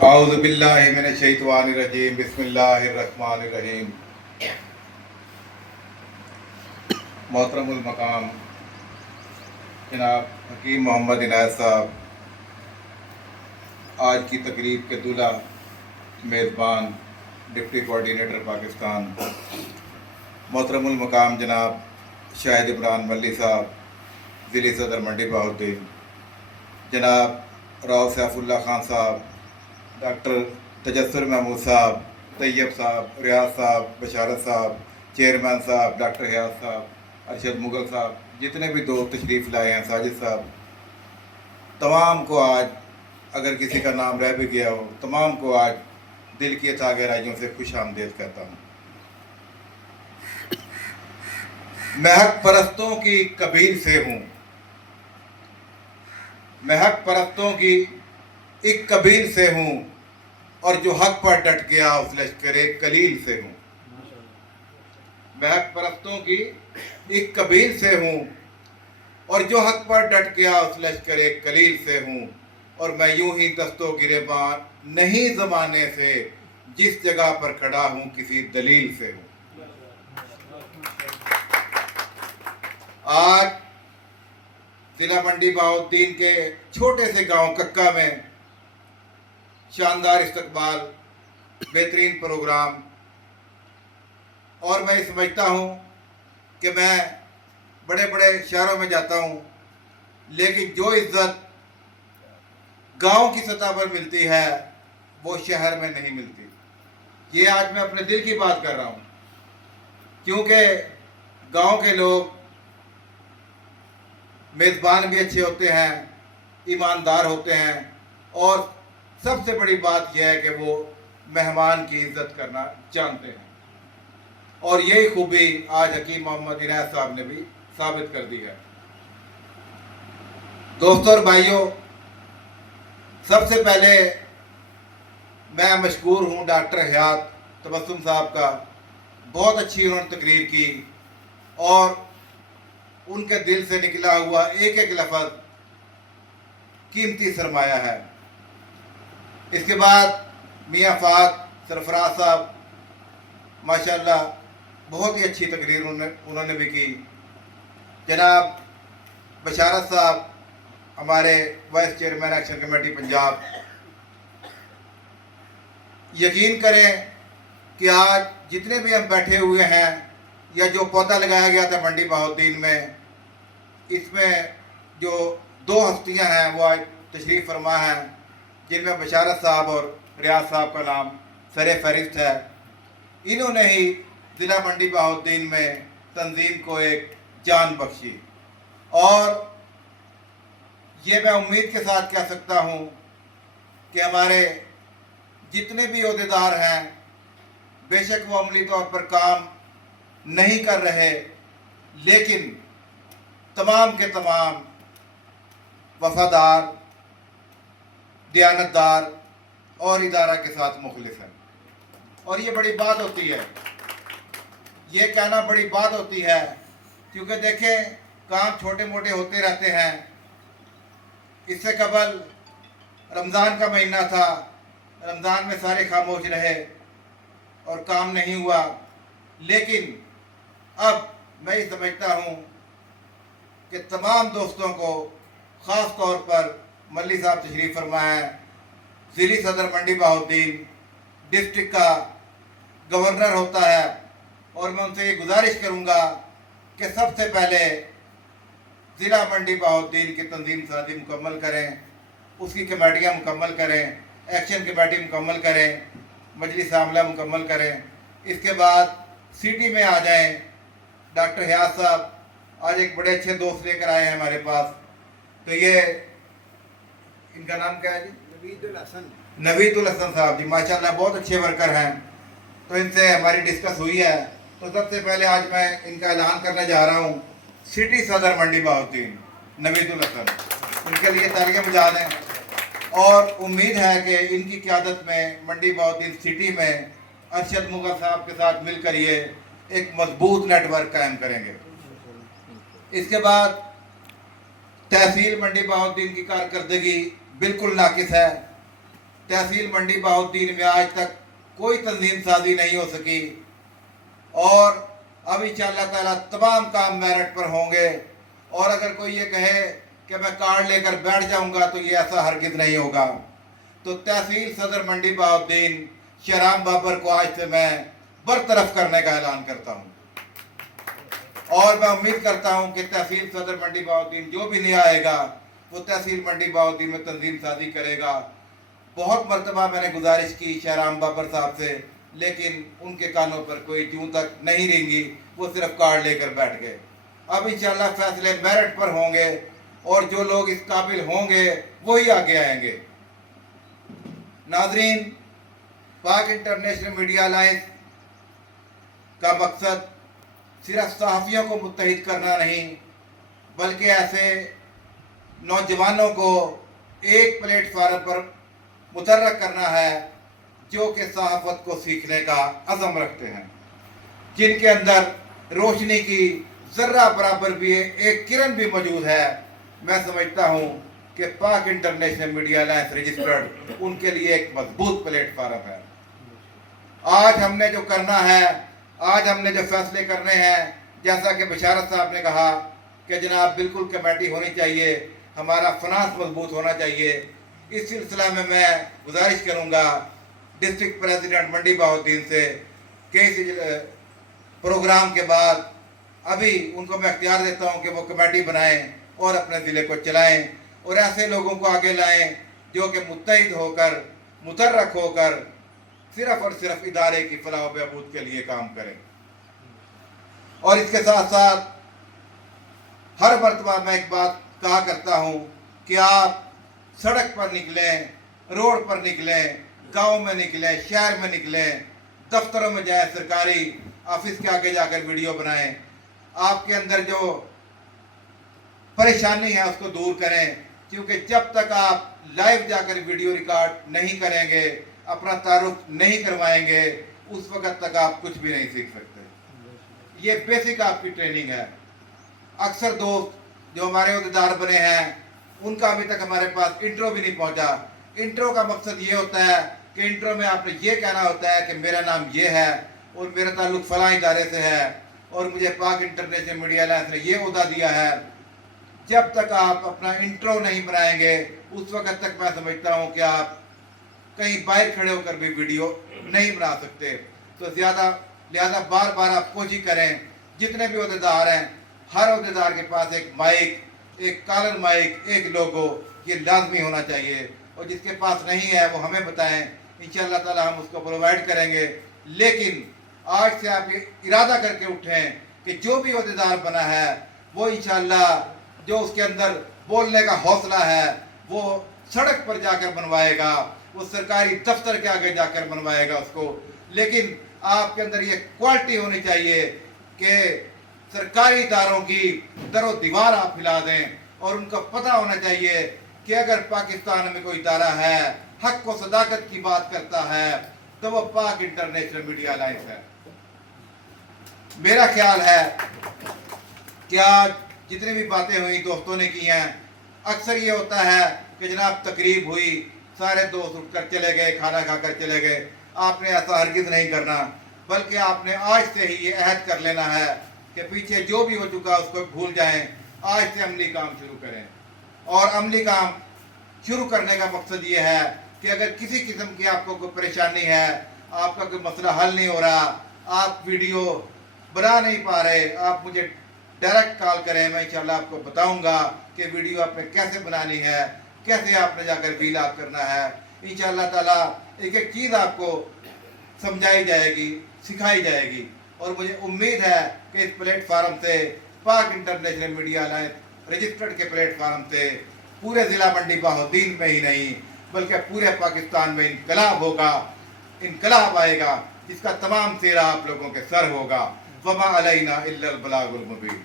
اعوذ باللہ من الشیطان الرجیم بسم اللہ الرحمن الرحیم۔ محترم المقام جناب حکیم محمد عنایت صاحب، آج کی تقریب کے دولہا میزبان ڈپٹی کوآرڈینیٹر پاکستان، محترم المقام جناب شاہد عمران ملی صاحب، ضلعی صدر منڈی بہاؤالدین، جناب راؤ سیف اللہ خان صاحب، ڈاکٹر تجسر محمود صاحب، طیب صاحب، ریاض صاحب، بشارت صاحب، چیئرمین صاحب ڈاکٹر حیاض صاحب، ارشد مغل صاحب، جتنے بھی دوست تشریف لائے ہیں، ساجد صاحب، تمام کو آج اگر کسی کا نام رہ بھی گیا ہو، تمام کو آج دل کی اتھا گہرائیوں سے خوش آمدید کہتا ہوں۔ میں حق پرستوں کی قبیل سے ہوں، میں حق پرستوں کی ایک قبیل سے ہوں، اور جو حق پر ڈٹ گیا اس لشکر قلیل سے ہوں۔ میں حق پرستوں کی ایک قبیل سے ہوں، اور جو حق پر ڈٹ گیا اس لشکر قلیل سے ہوں، اور میں یوں ہی دست و گریباں نہیں زمانے سے، جس جگہ پر کھڑا ہوں کسی دلیل سے ہوں۔ آج ضلع منڈی بہاؤالدین کے چھوٹے سے گاؤں ککا میں شاندار استقبال، بہترین پروگرام، اور میں یہ سمجھتا ہوں کہ میں بڑے بڑے شہروں میں جاتا ہوں، لیکن جو عزت گاؤں کی سطح پر ملتی ہے وہ شہر میں نہیں ملتی۔ یہ آج میں اپنے دل کی بات کر رہا ہوں، کیونکہ گاؤں کے لوگ میزبان بھی اچھے ہوتے ہیں، ایماندار ہوتے ہیں، اور سب سے بڑی بات یہ ہے کہ وہ مہمان کی عزت کرنا جانتے ہیں، اور یہی خوبی آج حکیم محمد عنایت صاحب نے بھی ثابت کر دی ہے۔ دوستوں اور بھائیوں، سب سے پہلے میں مشکور ہوں ڈاکٹر حیات تبسم صاحب کا، بہت اچھی انہوں نے تقریر کی، اور ان کے دل سے نکلا ہوا ایک ایک لفظ قیمتی سرمایہ ہے۔ اس کے بعد میاں فہد سرفراز صاحب، ماشاءاللہ بہت ہی اچھی تقریر انہوں نے بھی کی۔ جناب بشارت صاحب، ہمارے vice chairman action committee Punjab, یقین کریں کہ آج جتنے بھی ہم بیٹھے ہوئے ہیں، یا جو پودا لگایا گیا تھا منڈی بہاؤالدین میں، اس میں جو دو ہستیاں ہیں وہ آج تشریف فرما ہیں، جن میں بشارت صاحب اور ریاض صاحب کا نام سر فہرست ہے۔ انہوں نے ہی ضلع منڈی بہاؤالدین میں تنظیم کو ایک جان بخشی، اور یہ میں امید کے ساتھ کہہ سکتا ہوں کہ ہمارے جتنے بھی عہدیدار ہیں، بے شک وہ عملی طور پر کام نہیں کر رہے، لیکن تمام کے تمام وفادار، دیانتدار اور ادارہ کے ساتھ مخلص ہیں، اور یہ بڑی بات ہوتی ہے، یہ کہنا بڑی بات ہوتی ہے، کیونکہ دیکھیں کام چھوٹے موٹے ہوتے رہتے ہیں۔ اس سے قبل رمضان کا مہینہ تھا، رمضان میں سارے خاموش رہے اور کام نہیں ہوا، لیکن اب میں یہ سمجھتا ہوں کہ تمام دوستوں کو، خاص طور پر ملی صاحب تشریف فرمائے ہیں، ضلعی صدر منڈی بہاؤالدین، ڈسٹرکٹ کا گورنر ہوتا ہے، اور میں ان سے یہ گزارش کروں گا کہ سب سے پہلے ضلع منڈی بہاؤالدین کی تنظیم سازی مکمل کریں، اس کی کمیٹیاں مکمل کریں، ایکشن کمیٹی مکمل کریں، مجلس عاملہ مکمل کریں، اس کے بعد سٹی میں آ جائیں۔ ڈاکٹر حیاض صاحب آج ایک بڑے اچھے دوست لے کر آئے ہیں ہمارے پاس، تو یہ ان کا نام کیا ہے جی؟ نوید الحسن صاحب جی، ماشاءاللہ بہت اچھے ورکر ہیں، تو ان سے ہماری ڈسکس ہوئی ہے۔ تو سب سے پہلے آج میں ان کا اعلان کرنے جا رہا ہوں، سٹی صدر منڈی بہاؤالدین نوید الحسن، ان کے لیے تالیاں بجا دیں، اور امید ہے کہ ان کی قیادت میں منڈی بہاؤالدین سٹی میں ارشد مغل صاحب کے ساتھ مل کر یہ ایک مضبوط نیٹ ورک قائم کریں گے۔ اس کے بعد तहसील मंडी बहाउद्दीन की कारकर्दगी बिल्कुल नाकिस है। तहसील मंडी बहाउद्दीन में आज तक कोई तंजीम साजी नहीं हो सकी और अब इंशाअल्लाह ताला तमाम काम मेरिट पर होंगे। और अगर कोई ये कहे कि मैं कार्ड लेकर बैठ जाऊंगा तो ये ऐसा हरगिज नहीं होगा। तो तहसील सदर मंडी बहाउद्दीन शहराम बाबर को आज से मैं बरतरफ करने का ऐलान करता हूँ और मैं उम्मीद करता हूँ कि तहसील सदर मंडी बहाउद्दीन जो भी नया आएगा वो तहसील मंडी बहाउद्दीन में तंजीम साजी करेगा। बहुत मरतबा मैंने गुजारिश की शहराम बाबर साहब से, लेकिन उनके कानों पर कोई जूं तक नहीं रेंगी, वो सिर्फ कार्ड लेकर बैठ गए। अब इंशाअल्लाह फैसले मेरिट पर होंगे और जो लोग इस काबिल होंगे वही आगे आएंगे। नाजरीन, पाक इंटरनेशनल मीडिया अलायंस का मकसद सिर्फ सहाफ़ियों को मुत्तहिद करना नहीं, बल्कि ऐसे नौजवानों को एक प्लेटफार्म पर मुतर्रक करना है जो कि सहाफ़त को सीखने का अज़म रखते हैं, जिनके अंदर रोशनी की ज़र्रा बराबर भी एक किरण भी मौजूद है। मैं समझता हूँ कि पाक इंटरनेशनल मीडिया अलायंस रजिस्टर्ड उनके लिए एक मजबूत प्लेटफार्म है। आज हमने जो करना है, आज हमने जो फैसले करने हैं, जैसा कि बशारत साहब ने कहा कि जनाब बिल्कुल कमेटी होनी चाहिए, हमारा फाइनेंस मजबूत होना चाहिए। इस सिलसिला में मैं गुजारिश करूंगा डिस्ट्रिक्ट प्रेसिडेंट मंडी बहाउद्दीन से कि इस प्रोग्राम के बाद अभी उनको मैं अख्तियार देता हूं कि वो कमेटी बनाएं और अपने ज़िले को चलाएं और ऐसे लोगों को आगे लाएं जो कि मुत्तहिद होकर, मुतर्रक होकर सिर्फ और सिर्फ इदारे की फलाह व बहबूद के लिए काम करें। और इसके साथ साथ हर मरतबा मैं एक बात कहा करता हूँ कि आप सड़क पर निकलें, रोड पर निकलें, गांव में निकलें, शहर में निकलें, दफ्तरों में जाएं, सरकारी ऑफिस के आगे जाकर वीडियो बनाएं। आपके अंदर जो परेशानी है उसको दूर करें, क्योंकि जब तक आप लाइव जाकर वीडियो रिकॉर्ड नहीं करेंगे, अपना तारुफ नहीं करवाएंगे, उस वक्त तक आप कुछ भी नहीं सीख सकते। ये बेसिक आपकी ट्रेनिंग है। अक्सर दोस्त जो हमारे अहदेदार बने हैं उनका अभी तक हमारे पास इंट्रो भी नहीं पहुंचा। इंट्रो का मकसद ये होता है कि इंट्रो में आपने ये कहना होता है कि मेरा नाम ये है और मेरा ताल्लुक फलां इदारे से है और मुझे पाक इंटरनेशनल मीडिया अलायंस ने ये ओहदा दिया है। जब तक आप अपना इंट्रो नहीं बनाएंगे उस वक्त तक मैं समझता हूँ कि आप कहीं बाहर खड़े होकर भी वीडियो नहीं बना सकते। तो लिहाजा बार बार आप कोशिश करें, जितने भी अहदेदार हैं हर अहदेदार के पास एक माइक, एक कॉलर माइक, एक लोगो, ये लाजमी होना चाहिए। और जिसके पास नहीं है वो हमें बताएं, इंशाअल्लाह ताला हम उसको प्रोवाइड करेंगे। लेकिन आज से आप ये इरादा करके उठें कि जो भी अहदेदार बना है वो इंशाअल्लाह जो उसके अंदर बोलने का हौसला है वो सड़क पर जाकर बनवाएगा, वो सरकारी दफ्तर के आगे जाकर बनवाएगा उसको। लेकिन आपके अंदर ये क्वालिटी होनी चाहिए कि सरकारी इदारों की दरो दीवार आप हिला दें और उनको पता होना चाहिए कि अगर पाकिस्तान में कोई इदारा है, हक व सदाकत की बात करता है, तो वो पाक इंटरनेशनल मीडिया अलायंस है। मेरा ख्याल है कि आज जितनी भी बातें हुई दोस्तों ने की हैं, अक्सर ये होता है कि जनाब तकरीब हुई, सारे दोस्त उठकर चले गए, खाना खाकर चले गए। आपने ऐसा हरगिज नहीं करना, बल्कि आपने आज से ही ये अहद कर लेना है कि पीछे जो भी हो चुका उसको भूल जाएं, आज से अमली काम शुरू करें। और अमली काम शुरू करने का मकसद ये है कि अगर किसी किस्म की आपको कोई परेशानी है, आपका कोई मसला हल नहीं हो रहा, आप वीडियो बना नहीं पा रहे, आप मुझे डायरेक्ट कॉल करें, मैं इंशाल्लाह आपको बताऊंगा कि वीडियो आपने कैसे बनानी है, कैसे आपने जाकर वीलॉग करना है। इंशाअल्लाह ताला एक एक चीज़ आपको समझाई जाएगी, सिखाई जाएगी। और मुझे उम्मीद है कि इस प्लेटफार्म से, पाक इंटरनेशनल मीडिया अलायंस रजिस्टर्ड के प्लेटफार्म से पूरे ज़िला मंडी बहाउद्दीन में ही नहीं बल्कि पूरे पाकिस्तान में इनकलाब होगा, इनकलाब आएगा, जिसका तमाम सेहरा आप लोगों के सर होगा। वमा अलैना इल्लल बलागुल मुबीन।